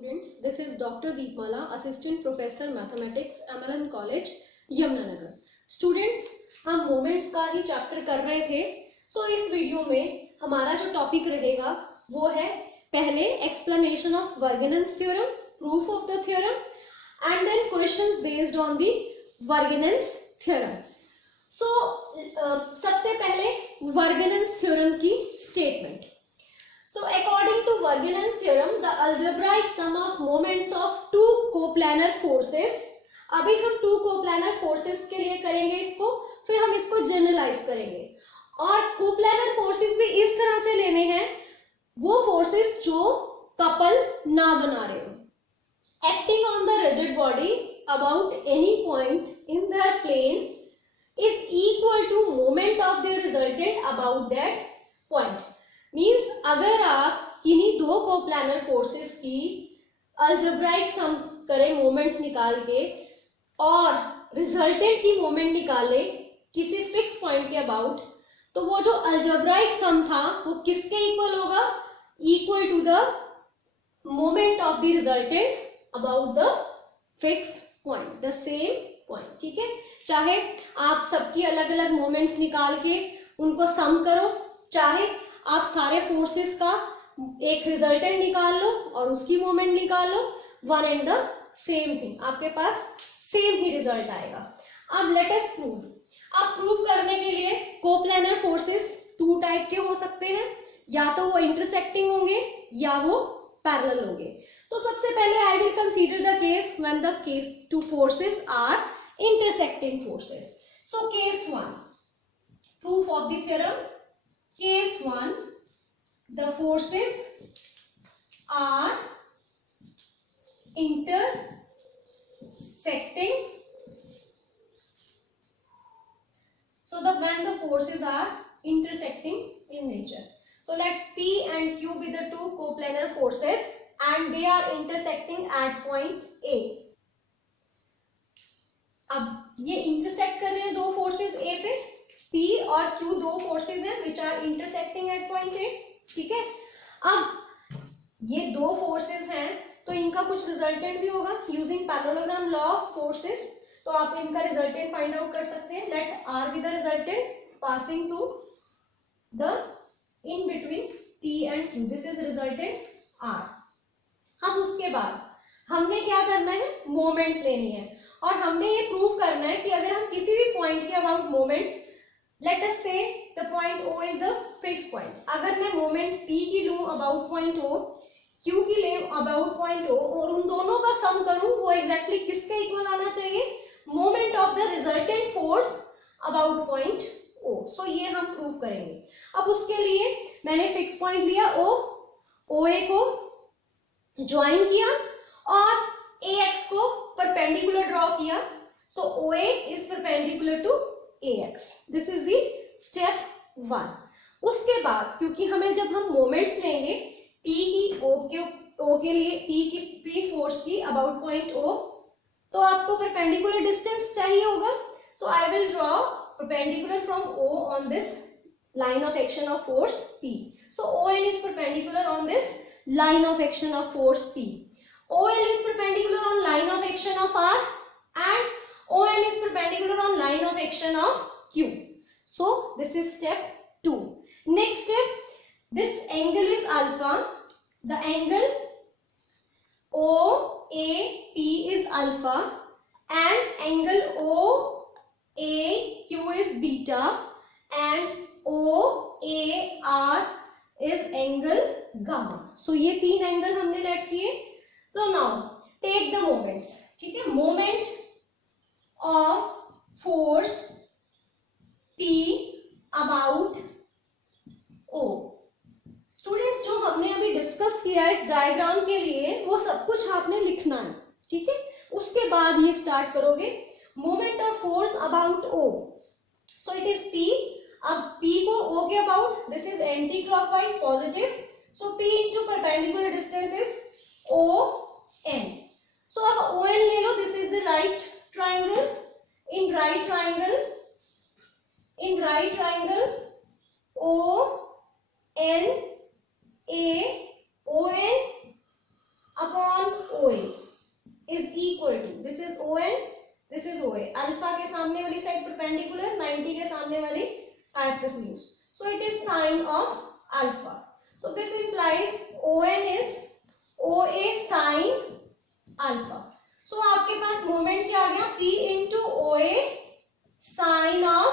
students, this is Dr. Deepmala, Assistant Professor Mathematics, MLN College, Yamunanagar. Students, हम moments का ही chapter कर रहे थे। सो इस वीडियो में हमारा जो टॉपिक रहेगा वो है पहले explanation of divergence theorem, proof of the theorem and then questions based on the divergence theorem. So सबसे पहले वर्गेनेंस थ्योरम की statement. So according to Vergennes theorem, the algebraic sum of moments of two coplanar forces, अभी हम two coplanar forces के लिए करेंगे इसको, फिर हम इसको जनरलाइज करेंगे। और coplanar forces भी इस तरह से लेने हैं, वो forces जो कपल ना बना रहे हो, acting on the rigid body about any point in their plane is equal to moment of their resultant about that point। Means अगर आप किन्हीं दो कोप्लानर फोर्सेस की अल्जेब्राइक सम करें मोमेंट्स निकाल के और रिजल्टेंट की मोमेंट निकाले किसी फिक्स पॉइंट के अबाउट, तो वो जो अल्जेब्राइक सम था वो किसके इक्वल होगा? Equal to the moment of the resultant about the fix point, the same point. ठीक है, चाहे आप सबकी अलग अलग मोमेंट्स निकाल के उनको सम करो, चाहे आप सारे फोर्सेस का एक रिजल्टेंट निकाल लो और उसकी मोमेंट निकाल लो, one and the same thing, आपके पास सेम ही रिजल्ट आएगा। अब लेट अस प्रूव। अब प्रूव करने के लिए कोप्लानर फोर्सेस टू टाइप के हो सकते हैं, या तो वो इंटरसेक्टिंग होंगे या वो पैरेलल होंगे। तो सबसे पहले I will consider the case when the case two forces are intersecting forces. So case one, proof of the theorem. Case 1, the forces are intersecting. So when the forces are intersecting in nature. So let P and Q be the two coplanar forces and they are intersecting at point A. अब ये intersect कर रहे हैं दो forces A पे, P और Q दो forces हैं which are intersecting at point A. ठीक है, अब ये दो फोर्सेस हैं तो इनका कुछ रिजल्टेंट भी होगा। Using parallelogram law of forces तो आप इनका रिजल्टेंट फाइंड आउट कर सकते हैं। Let R be the resultant passing through the in between P and Q, this is resultant R. अब उसके बाद हमने क्या करना है? मोमेंट्स लेनी है और हमने ये प्रूव करना है कि अगर हम किसी भी पॉइंट के about moment, let us say the point O is the fixed point, अगर मैं मोमेंट P की लूं अबाउट पॉइंट O, Q की ले अबाउट पॉइंट O और उन दोनों का सम करूं, वो एग्जैक्टली किसके इक्वल आना चाहिए? Moment of the resultant force about point O। So ये हम प्रूव करेंगे। अब उसके लिए मैंने फिक्स पॉइंट लिया O, OA को ज्वाइन किया और AX को परपेंडिकुलर ड्रॉ किया। So OA is perpendicular to AX, this is the step one. उसके बाद क्योंकि हमें जब हम मोमेंट्स लेंगे P की O के लिए P फोर्स की अबाउट पॉइंट O, तो आपको परपेंडिकुलर डिस्टेंस चाहिए होगा। So I will draw perpendicular from O on this line of action of force P। So ON is perpendicular on this line of action of force P। OL is perpendicular on line of action of R and OM is perpendicular on line of action of Q. So this is step 2. Next step, this angle is alpha. The angle OAP is alpha and angle OAQ is beta and OAR is angle gamma. So ये तीन angle हमने late किए। So now take the moments. ठीक है, moment of force P about O। Students, जो हमने अभी discuss किया इस डायग्राम के लिए वो सब कुछ आपने लिखना है। ठीक है, उसके बाद ये स्टार्ट करोगे moment of force about O। So it is P। अब P को O के about, this is anti clockwise positive, so P into perpendicular distance is ON। So अब ON ले लो, this is the right triangle, in right triangle ON A ON upon OA is equal to, this is ON, this is OA. Alpha के सामने वाली side perpendicular, 90 के सामने वाली hypotenuse. So it is sine of alpha. So this implies ON is OA sine alpha. So आपके पास moment क्या आ गया, P into OA sine of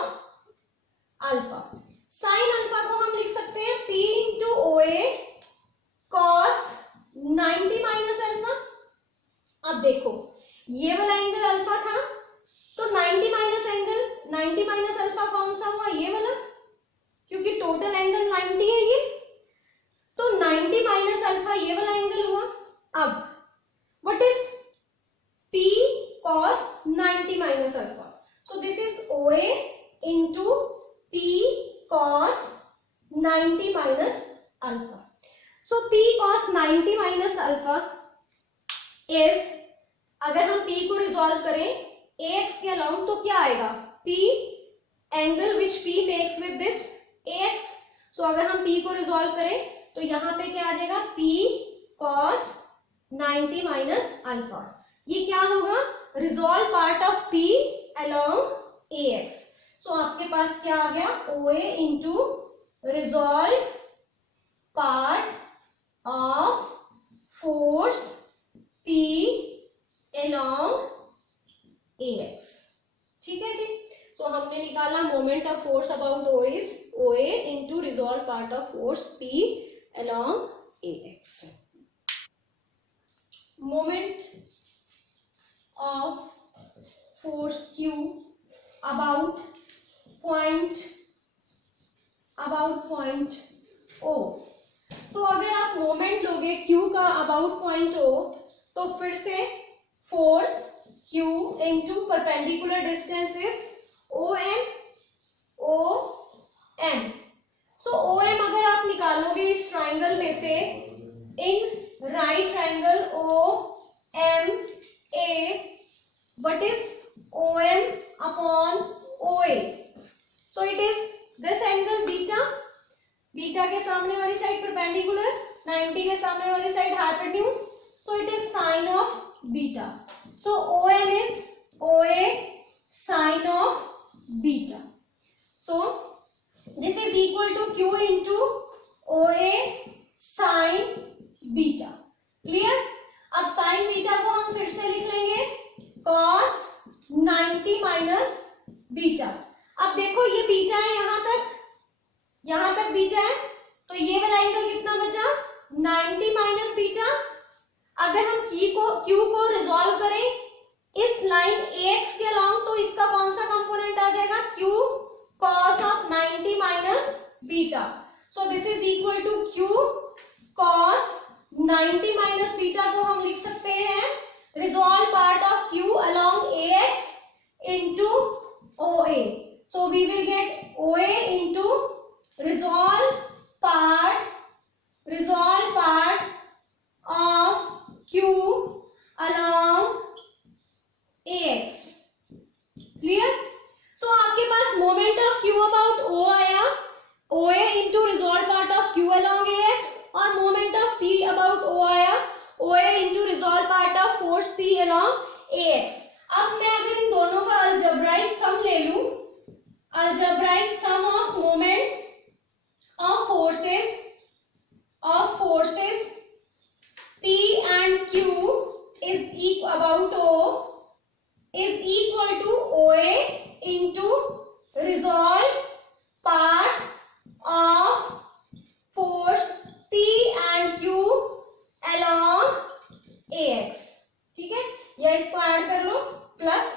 alpha. Sine alpha को हम लिख सकते हैं P into OA cos 90 minus alpha. अब देखो ये वाला एंगल अल्फा था, तो 90 माइनस एंगल 90 माइनस अल्फा कौन सा हुआ, ये वाला, क्योंकि टोटल एंगल 90 है ये, तो 90 माइनस अल्फा ये वाला एंगल हुआ. अब what is P cos 90 minus alpha, so this is OA into P cos 90 minus alpha. So P cos 90 minus alpha is, अगर हम P को रिजॉल्व करें AX के अलाउंग तो क्या आएगा, P angle which P makes with this AX. सो अगर हम P को रिजॉल्व करें तो यहाँ पे क्या आ जाएगा, P cos 90 माइनस अल्फा. ये क्या होगा, resolve part of P along AX. सो आपके पास क्या आ गया, OA into resolve part of force P along AX. ठीक है जी. सो हमने निकाला moment of force about O is OA into resolved part of force P along AX. Moment of force Q about point O. सो अगर आप moment लोगे Q का about point O, तो फिर से force Q into perpendicular distance is OM. So OM अगर आप निकालोगे इस ट्राइंगल में से, in right triangle OMA, what is OM upon OA. So it is this angle beta, beta के सामने वाली साइड परपेंडिकुलर, 90 के सामने वाली side hypotenuse. So it is sine of beta. So OM is OA sine of beta. So this is equal to Q into OA sine beta. Clear? अब sine beta को हम फिर से लिख लेंगे cos 90 minus beta. अब देखो ये बीटा है, यहाँ तक बीटा है, तो ये वाला एंगल कितना बचा, 90 माइनस बीटा. अगर हम Q को रिजॉल्व करें इस लाइन AX के अलोंग, तो इसका कौन सा कंपोनेंट आ जाएगा, Q cos of 90 minus beta. So this is equal to Q cos 90 minus beta को हम लिख सकते हैं resolve part of Q along AX into OA. So we will get OA into resolve part of Q along AX. Clear? So आपके पास moment of Q about O आया, OA into resolve part of Q along AX, और moment of P about O आया, OA into resolve part of force P along AX. अब मैं अगर इन दोनों का अलजेब्राइक सम ले लूं, algebraic sum of moments of forces P and Q is about O is equal to OA into resolve part of force P and Q along AX. ठीक है, या इसको ऐड कर लो, प्लस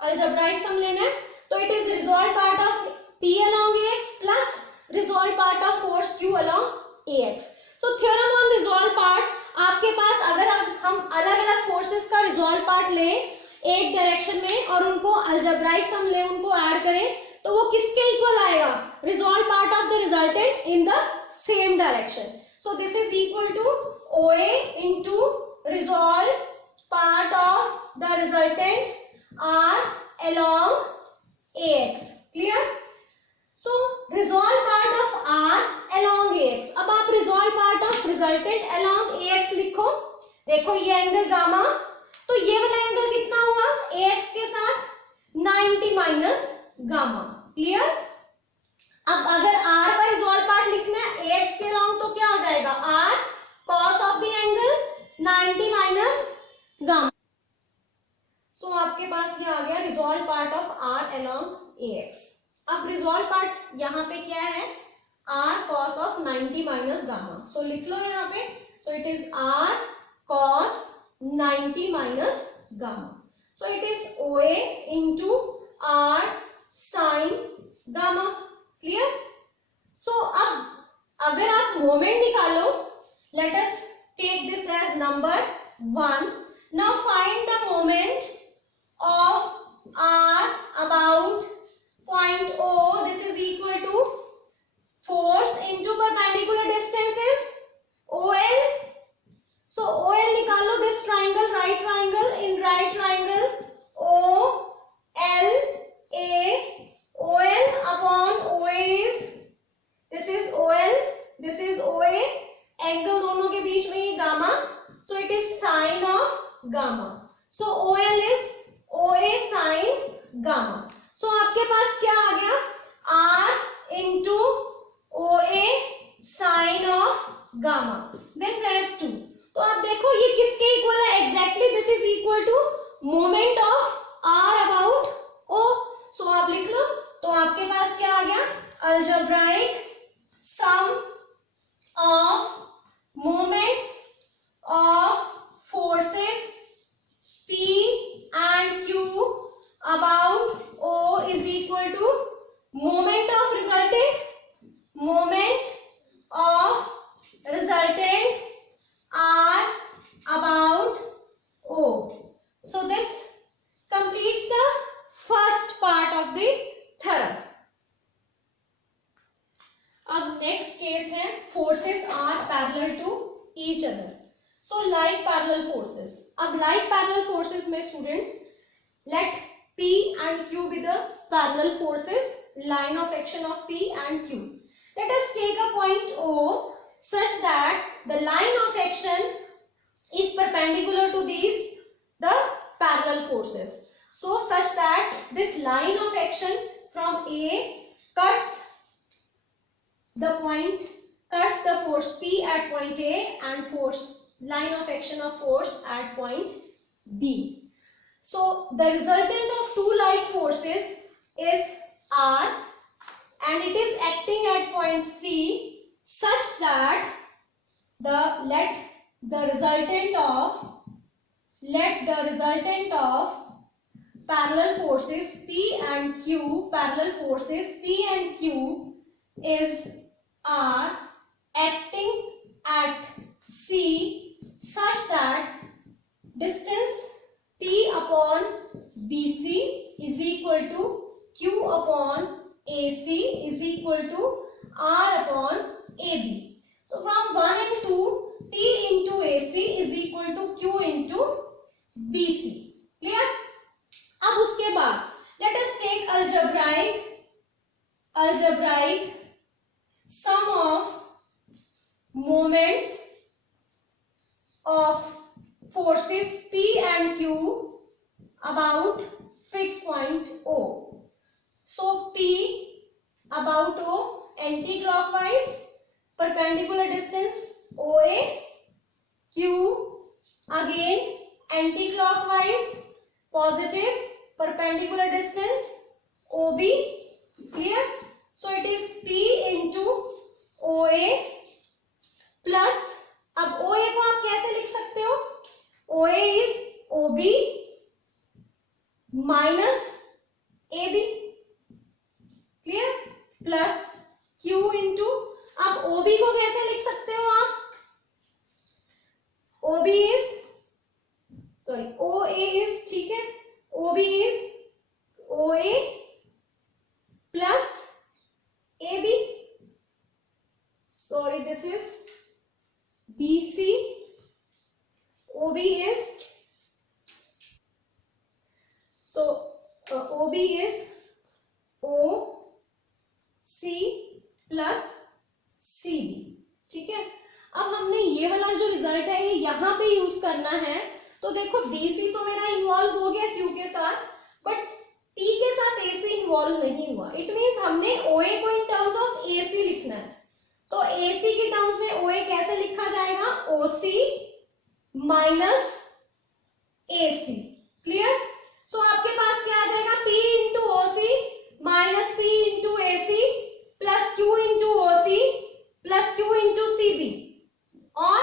अलजेब्राइक सम लेना है, तो it is resolve part of P along AX plus resolve part of force Q along AX. So theorem on resolve part, आपके पास अगर हम अलग अलग फोर्सेस का रिजॉल्व पार्ट लें एक डायरेक्शन में और उनको अलजेब्राइक सम लें, उनको ऐड करें, तो वो किसके इक्वल आएगा, resolve part of the resultant in the same direction. So this is equal to OA into resolve part of the resultant are along AX. Clear? So resolve part of R along AX. अब आप resolve part of resultant along AX लिखो. देखो ये angle gamma, तो ये वाला angle कितना हुआ AX के साथ 90 माइनस गामा। क्लियर? अब अगर R का रिजॉल्व पार्ट लिखना है AX के लॉन्ग तो क्या हो जाएगा R cos of the angle 90 minus gamma. So आपके पास ये आ गया resolve part of R along AX। अब रिजॉल्व पार्ट यहाँ पे क्या है R cos of 90 minus gamma. So लिख लो यहाँ पे, so it is R cos 90 minus gamma. So it is OA into R sin gamma. Clear? So अब अगर आप मोमेंट निकालो, let us take this as number 1। Now find the moment of R about point O. This is equal to force into perpendicular distances OL. So OL निकालो, this triangle, right triangle, in right triangle OL A OL upon OA is, this is OL, this is OA, angle दोनों के बीच में ये gamma, so it is sin of gamma. So OL is OA sin gamma. So आपके पास क्या आ गया R into OA sin of gamma. This has 2. तो आप देखो ये किसके इक्वल है exactly, this is equal to moment of R about O. So आप लिख लो, तो आपके पास क्या आ गया algebraic sum of moments of forces P and Q about O is equal to moment of resultant R about O. So this completes the first part of the theorem. अब next case है forces are parallel to each other. So like parallel forces. अब like parallel forces में students, let P and Q be the parallel forces, line of action of P and Q. Let us take a point O such that the line of action is perpendicular to these the parallel forces. So such that this line of action from A cuts the force P at point A and line of action of force at point B. So the resultant of two like forces is R and it is acting at point C such that let the resultant of parallel forces P and Q is R acting at C such that distance P upon BC is equal to Q upon AC is equal to R upon AB. So from 1 and 2, P into AC is equal to Q into BC. Clear? अब उसके बाद let us take algebraic sum of moments of forces P and Q about fixed point O. So P about O anti-clockwise, perpendicular distance OA, Q again anti-clockwise, positive perpendicular distance OB. Clear? So it is P into OA plus, अब OA को आप कैसे लिख सकते हो? OA is OB minus AB. Clear? Plus Q into, अब OB को कैसे लिख सकते हो आप? OB is, sorry, OA is, ठीक है, OB is OA plus AB. Sorry, this is BC. OB is, so OB is OC plus CB. ठीक है, अब हमने ये वाला जो रिजल्ट है ये यहाँ पे यूज करना है। तो देखो BC तो मेरा इन्वॉल्व हो गया Q के साथ, बट P के साथ AC इन्वॉल्व नहीं हुआ। इट मीन्स हमने OA को इन टर्म्स ऑफ AC लिखना है। तो AC के टर्म्स में OA कैसे लिखा जाएगा? OC minus AC। Clear? So आपके पास क्या आ जाएगा? P into OC minus P into AC plus Q into OC plus Q into CB और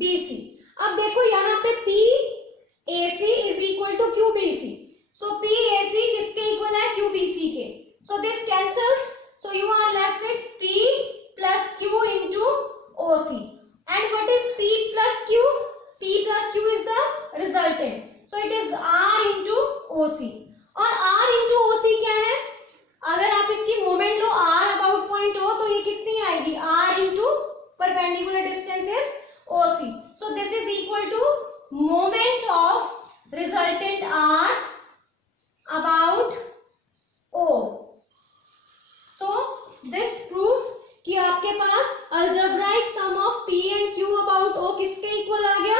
BC। अब देखो यहाँ पे PAC is equal to QBC। So PAC किसके इक्वल है? QBC के। So this cancels, so you are left with P plus Q into OC। And what is P plus Q? P plus Q is the resultant, so it is R into OC। और R into OC क्या है? अगर आप इसकी moment low R about point O, तो ये कितनी आएगी? R into perpendicular distance is OC। So this is equal to moment of resultant R about O. So this proves कि आपके पास algebraic sum of P and Q about O किसके equal आ गया?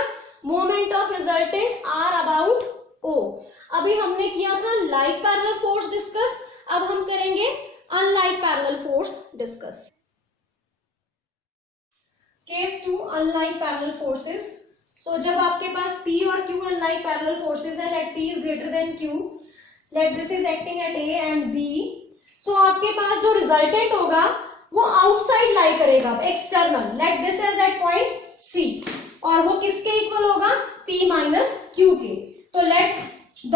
Moment of resultant R about O। अभी हमने किया था like parallel force discuss, अब हम करेंगे unlike parallel force discuss. Case 2 unlike parallel forces. So जब आपके पास P और Q अनलाइक पैरेलल फोर्सेस है, let P is greater than Q, let this is acting at A and B, so आपके पास जो रिजल्टेंट होगा वो आउटसाइड लाई करेगा, external, let this is at point C, और वो किसके इक्वल होगा? P माइनस Q के। तो let the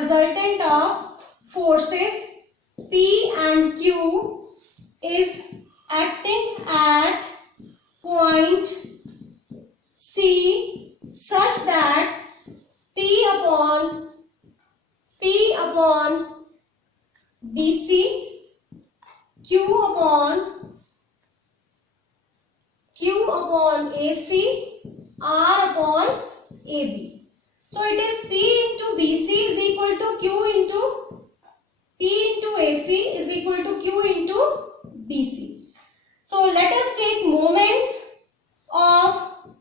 resultant of forces P and Q is acting at point C such that P upon BC, Q upon AC, R upon AB. So it is P into BC is equal to Q into P into AC is equal to Q into BC. So let us take moments of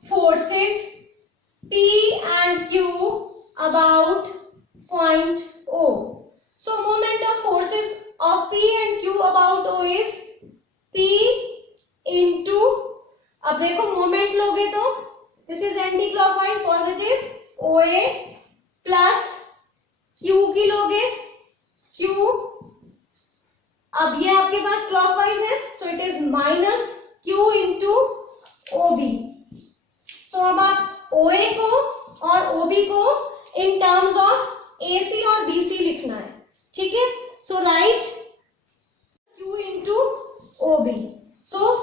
forces P and Q about point O. So moment of forces of P and Q about O is P into, अब देखो moment लोगे तो this is anti clockwise positive OA plus Q की लोगे Q, अब ये आपके पास क्लॉकवाइज है, so it is minus Q into OB। So अब आप OA को और OB को इन टर्म्स ऑफ AC और BC लिखना है, ठीक है? So right Q into OB। So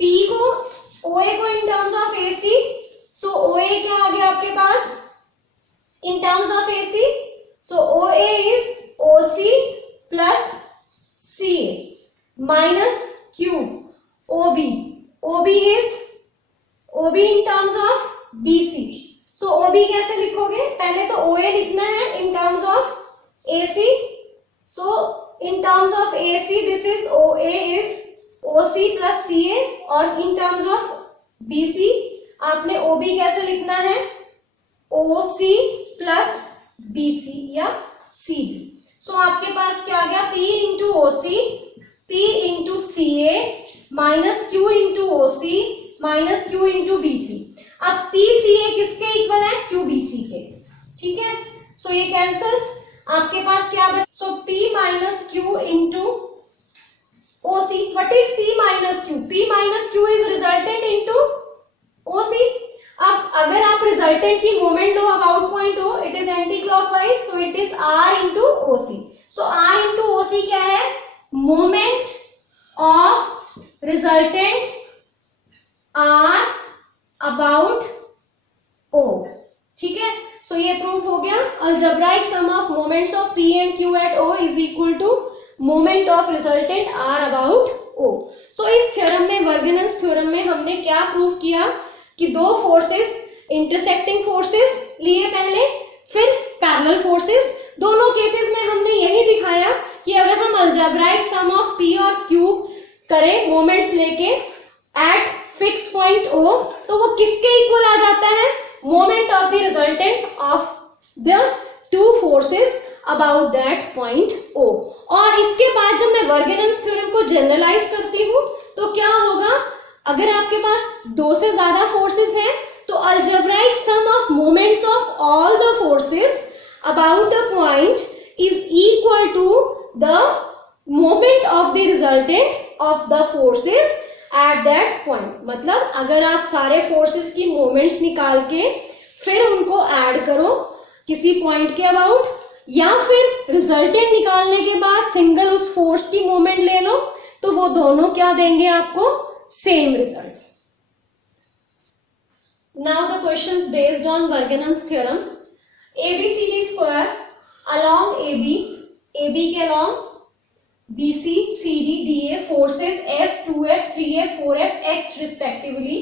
P को OA को in terms of AC, so OA क्या आ गया आपके पास in terms of AC? So OA is OC plus CA minus Q, OB is OB in terms of BC. So OB कैसे लिखोगे? पहले तो OA लिखना है in terms of AC. So in terms of AC this is OA is OC plus CA, और in terms of BC आपने OB कैसे लिखना है? OC plus BC या CB। सो आपके पास क्या आ गया? P into OC, P into CA minus Q into OC minus Q into BC। अब PCA किसके इक्वल है? QBC के, ठीक है? सो ये कैंसल, आपके पास क्या बचा? So P minus Q into OC। What is P minus Q? P minus Q is resultant into OC। अब अगर आप रिजल्टेंट की मोमेंट लो about point O, it is anti clockwise, so it is R into OC। So R into OC क्या है? Moment of resultant R about O, ठीक है? So ये प्रूफ हो गया। Algebraic sum of moments of P and Q eight O is equal to moment of resultant R about O। So इस theorem में, वर्गेनेंस theorem में हमने क्या प्रूव किया कि दो फोर्सेस, इंटरसेक्टिंग फोर्सेस लिए पहले, फिर पैरेलल फोर्सेस। दोनों केसेस में हमने यही दिखाया कि अगर हम अलजेब्राइक सम ऑफ P और Q करें मोमेंट्स लेके एट फिक्स पॉइंट O, तो वो किसके इक्वल आ जाता है? Moment of the resultant of the two forces about that point O। और इसके बाद जब मैं वर्गेनन्स थ्योरम को जनरलाइज करती हूँ तो क्या होगा? अगर आपके पास दो से ज्यादा फोर्सेस हैं तो algebraic sum of moments of all the forces about the point is equal to the moment of the resultant of the forces at that point. मतलब अगर आप सारे फोर्सेस की मोमेंट्स निकाल के फिर उनको ऐड करो किसी पॉइंट के अबाउट, या फिर रिजल्टेंट निकालने के बाद सिंगल उस फोर्स की मोमेंट ले लो, तो वो दोनों क्या देंगे आपको? Same result. Now the questions based on Varignon's theorem. ABCD square along AB, AB के along BC, CD, DA forces F, 2F, 3F, 4F act respectively.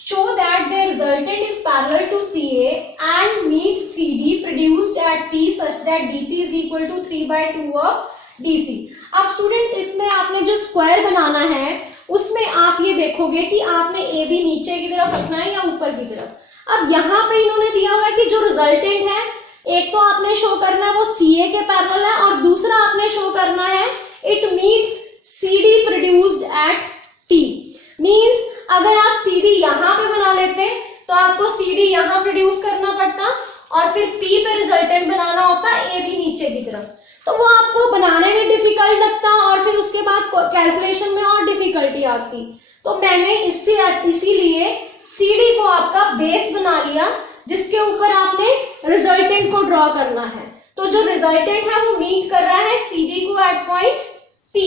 Show that their resultant is parallel to CA and meets CD produced at P such that DP is equal to 3/2 of DC. अब students इसमें आपने जो square बनाना है उसमें आप ये देखोगे कि आपने AB नीचे की तरफ रखना है या ऊपर की तरफ। अब यहाँ पे इन्होंने दिया हुआ है कि जो रिजल्टेंट है, एक तो आपने शो करना है वो CA के पैरेलल है और दूसरा आपने शो करना है it meets CD produced at T। Means अगर आप CD यहाँ पे बना लेते तो आपको CD यहाँ प्रोड्यूस करना पड़ता और फिर P पे रिजल्टेंट बनाना होता AB नीचे की तरफ, तो वो आपको बनाने में डिफिकल्ट लगता और फिर उसके बाद कैलकुलेशन में और डिफिकल्टी आती। तो मैंने इसीलिए CD को आपका बेस बना लिया जिसके ऊपर आपने रिजल्टेंट को ड्रॉ करना है। तो जो रिजल्टेंट है वो मीट कर रहा है CD को एट पॉइंट P।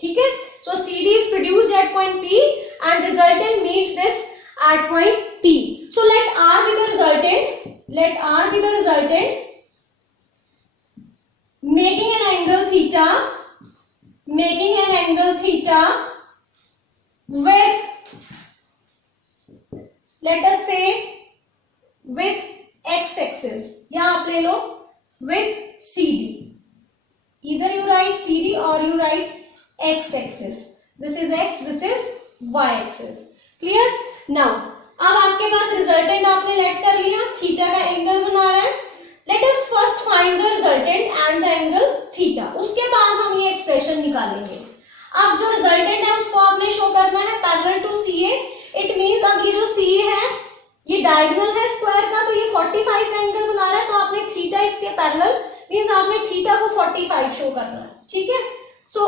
ठीक है, so CD is produced at point P and resultant meets this at point P. So let R be the resultant. Let R be the resultant, making an angle theta. Making an angle theta with, let us say, with x-axis. या आप ले लो with CD. Either you write CD or you write x-axis. This is x, this is y-axis. Clear? Now, अब आपके पास resultant आपने late कर लिया, theta का angle बना रहा है। Let us first find the resultant and the angle theta. उसके बाद हम ये एक्सप्रेशन निकालेंगे। अब जो रिजल्टेंट है उसको आपने शो करना है parallel to CA. It means अब ये जो CA है ये डायगोनल है स्क्वायर का, तो ये 45 का एंगल बना रहा है, तो आपने थीटा इसके पैरेलल मींस आपने थीटा को 45 शो करना है। ठीक है, सो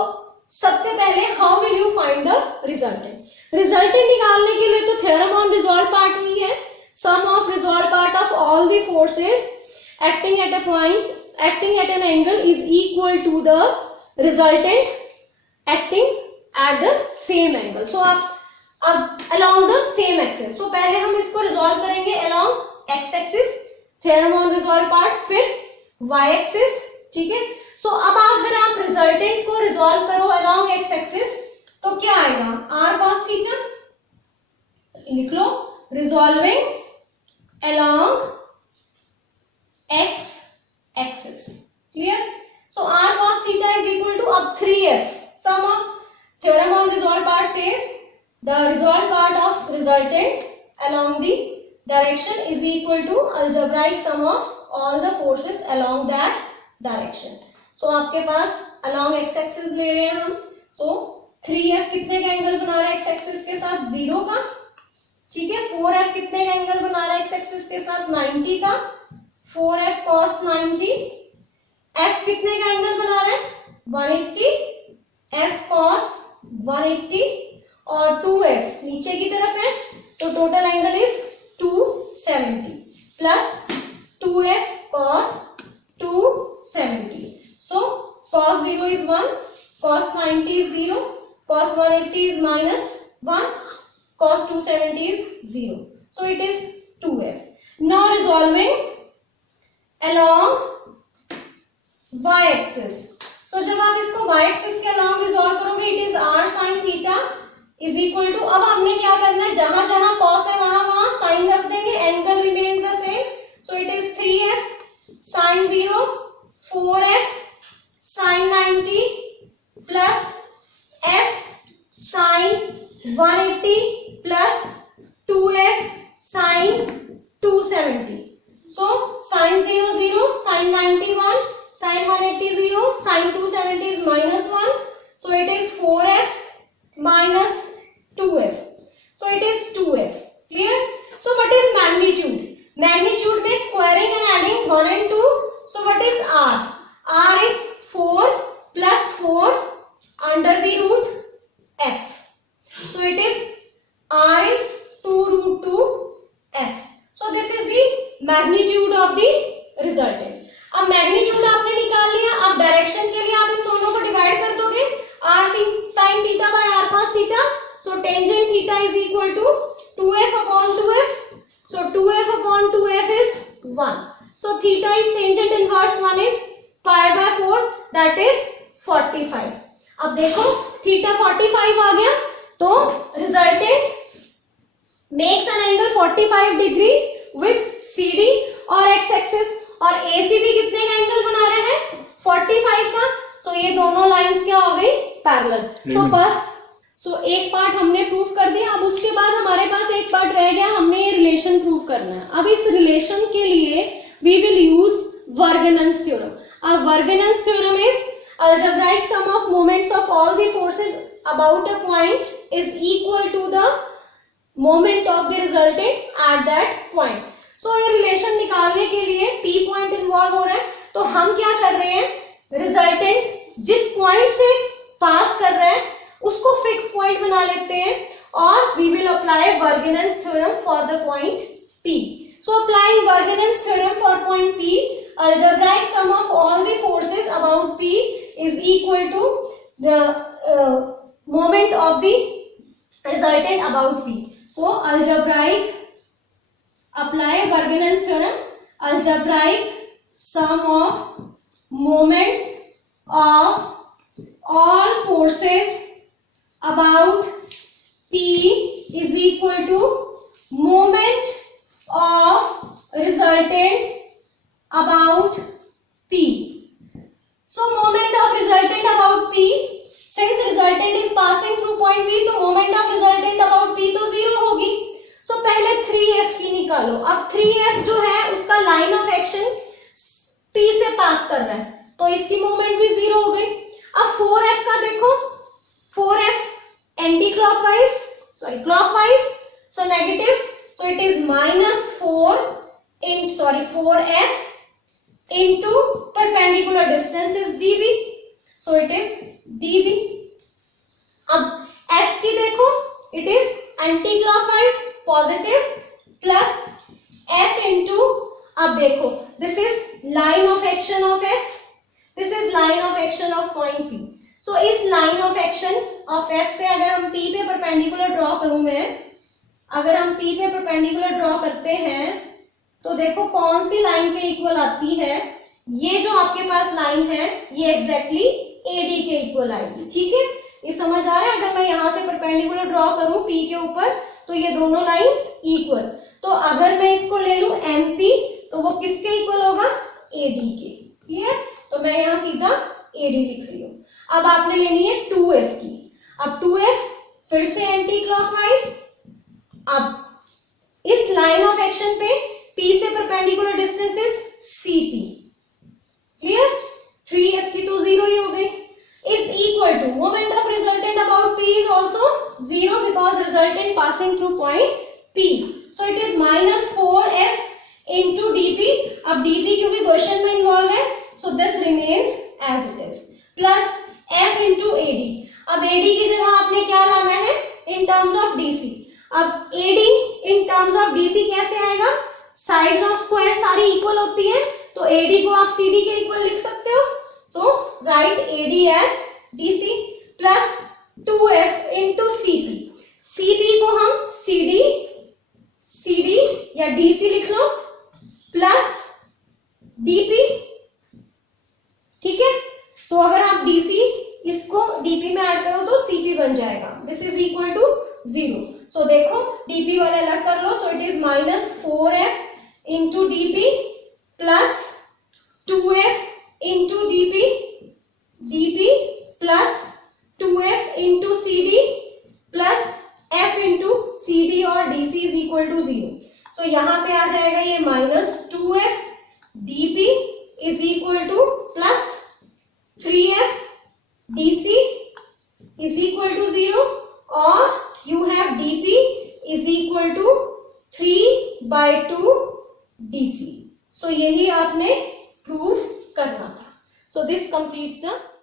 सबसे पहले how will you find the resultant? Resultant निकालने के लिए तो थ्योरम ऑन रिजॉल्व पार्ट ही है, sum of resolve part of all the forces acting at a point, acting at an angle is equal to the resultant acting at the same angle. So अब along the same axis. So पहले हम इसको resolve करेंगे along x axis, theorem on resolve part, फिर y axis. ठीक है, so अब अगर आप रिजल्टेंट को रिजॉल्व करो along x axis तो क्या आएगा? r cos थीटा लिख लो, resolving along x axis. Clear? So r cos theta is equal to अब 3f. Sum of theorem on resolve part says the resolve part of resultant along the direction is equal to algebraic sum of all the forces along that direction. So आपके पास along x axis ले रहे हैं हम, so 3f कितने का angle बना रहा है x axis के साथ? 0 का. ठीक है, 4f कितने का एंगल बना रहा है x axis के साथ? 90 का. 4f cos 90, f कितने का एंगल बना रहा है? 180, f cos 180 और 2f नीचे की तरफ है तो total angle is 270 plus 2f cos 270. So cos 0 is 1, cos 90 is 0, cos 180 is minus 1, cos 270 is 0. So it is 2f. Now resolving along y axis. So जब आप इसको y axis के along रिजॉल्व करोगे it is r sin theta is equal to, अब हमने क्या करना है, जहां जहां cos है वहां वहां sin रख देंगे, angle remains the same. So it is 3f sin 0, 4f sin 90 plus f Magnitude में squaring and adding 1 and 2. So what is R? R is 4 plus 4 under the root f. So it is R is 2 root 2 f. So this is the magnitude of the resultant. अब magnitude आपने निकाल लिया, अब direction के लिए आप इन दोनों को डिवाइड कर दोगे, r sin theta by r cos theta. So tangent theta is equal to 2f upon 2f. So 2f upon 2f is 1. So theta is tangent inverse 1 is pi by 4, that is 45. अब देखो theta 45 आ गया, तो resultant makes an angle 45 degree with CD और x axis, और AC भी कितने का एंगल बना रहे हैं 45 का. सो ये दोनों लाइंस क्या हो गई पैरेलल. तो बस एक पार्ट हमने प्रूव कर दिया. अब उसके बाद हमारे पास एक पार्ट रह गया, हमने ये रिलेशन प्रूव करना है. अब इस रिलेशन के लिए we will use Varignon's theorem. अब Varignon's theorem is algebraic sum of moments of all the forces about a point is equal to the moment of the resultant at that point. So ये relation निकालने के लिए P point involve हो रहा है. तो हम क्या कर रहे हैं, रिजल्टेंट जिस पॉइंट से पास कर रहे हैं उसको फिक्स पॉइंट बना लेते हैं, और we will apply Varignon's theorem for the point P. So applying Vergennes theorem for point P, algebraic sum of all the forces about P is equal to the moment of the resultant about P. So algebraic, apply Vergennes theorem, algebraic sum of moments of all forces about P is equal to moment of resultant about P. So moment of resultant about P, since resultant is passing through point P, तो moment of resultant about P तो 0 होगी. So पहले 3f की निकालो. अब 3f जो है उसका लाइन ऑफ एक्शन P से पास कर रहा है, तो इसकी मोमेंट भी 0 हो गई. अब 4f का देखो, 4f anti clockwise, sorry clockwise, so negative. So it is minus 4f into perpendicular distance is dv. So it is dv. अब f की देखो, it is anti-clockwise positive plus f into, अब देखो this is line of action of f, this is line of action of point P. So इस line of action of f से अगर हम P पे perpendicular draw करूं मैं, अगर हम P पे परपेंडिकुलर ड्रॉ करते हैं तो देखो कौन सी लाइन के इक्वल आती है. ये जो आपके पास लाइन है ये एग्जैक्टली AD के इक्वल आएगी. ठीक है, ये समझ आ रहा है. अगर मैं यहाँ से परपेंडिकुलर ड्रॉ करूं P के ऊपर तो ये दोनों लाइंस इक्वल. तो अगर मैं इसको ले लूं MP तो वो किसके इक्वल होगा, AD के. क्लियर. तो मैं यहाँ सीधा AD लिख रही हूँ. अब आपने लेनी है 2f की. अब 2f फिर से एंटी क्लॉकवाइज. अब इस लाइन ऑफ एक्शन पे P से perpendicular distance is CP. Clear. 3f की तो 0 ही हो गई. Is equal to moment of resultant about P is also 0 because resultant passing through point P. So it is minus 4f into dp. अब dp क्योंकि question में involve है, so this remains as it is, plus f into AD. अब AD की जगह आपने क्या लाना है इन टर्म्स ऑफ DC. अब AD in terms of DC कैसे आएगा, साइड्स ऑफ स्क्वायर सारी इक्वल होती है, तो AD को आप CD के इक्वल लिख सकते हो. So write AD as DC plus 2f into CP. CP को हम CD या DC लिख लो प्लस DP. ठीक है. सो अगर आप DC इसको DP में ऐड करो तो CP बन जाएगा. This is equal to 0. So देखो dp वाले अलग कर लो. So it is minus 4f into dp plus 2f into dp plus 2f into cd plus f into cd और dc is equal to 0. So यहाँ पे आ जाएगा ये minus 2f dp is equal to plus 3f dc is equal to 0, और you have dp is equal to 3/2 DC। सो यही आपने prove करना था। So this completes the